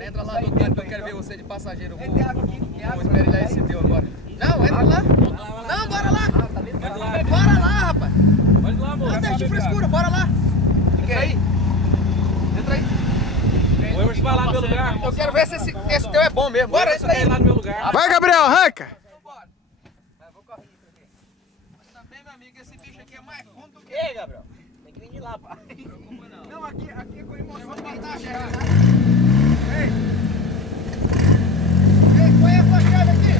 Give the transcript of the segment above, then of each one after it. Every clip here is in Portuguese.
Entra lá do canto que eu quero ver você de passageiro. Vou esperar esse teu agora. Não, entra lá. Não, bora lá. Bora lá, rapaz. Pode ir lá, amor. Não deixa de frescura, bora lá. Entra aí. Entra aí. O Emerson vai lá no meu lugar. Eu quero ver se esse teu é bom mesmo. Bora, entra aí. Lá no meu lugar. Vai, Gabriel, arranca! Vambora. Vou correr aqui. Mas também, meu amigo, esse bicho aqui é mais fundo do que... Ei, Gabriel, tem que vir de lá, pai. Não, aqui é com emoção. Vou botar a chave. Ei, põe essa chave aqui.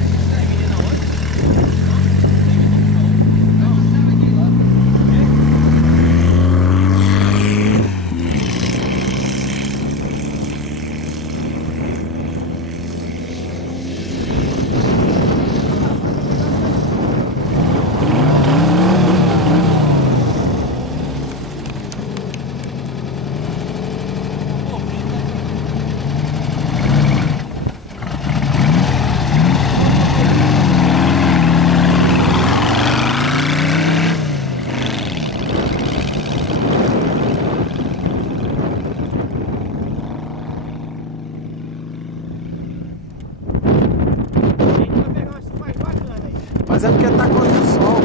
Mas é porque tá contra o sol.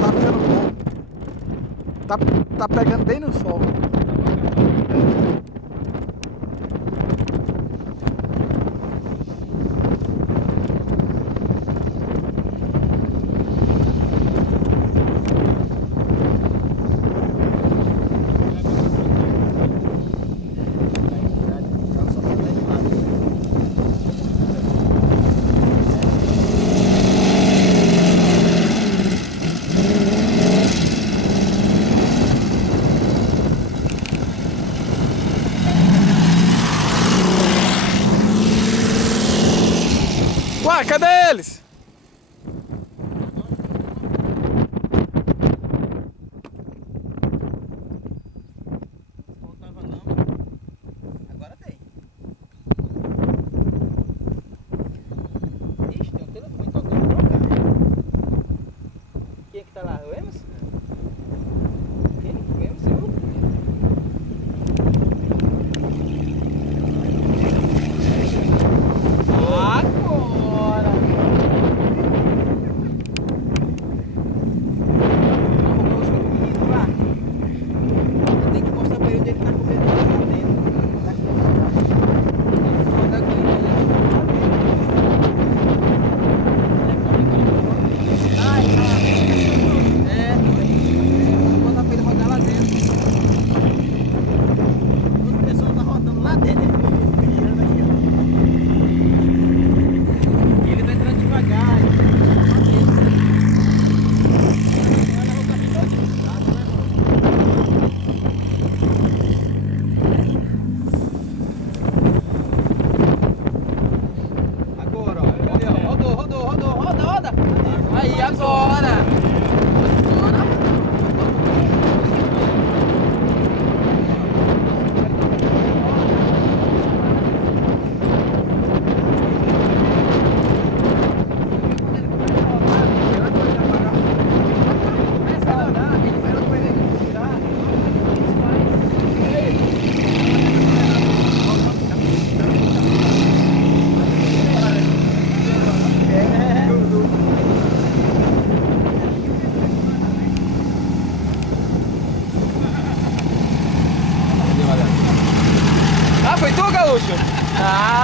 Tá ficando bom. Tá pegando bem no sol. Ué, cadê eles? Faltava não. Agora tem. Ixi, tem um telefone tocando pra cá. Quem é que tá lá? O Emerson? Quem? O Emerson? Aí, agora! Ah, foi tu, Gaúcho? Ah!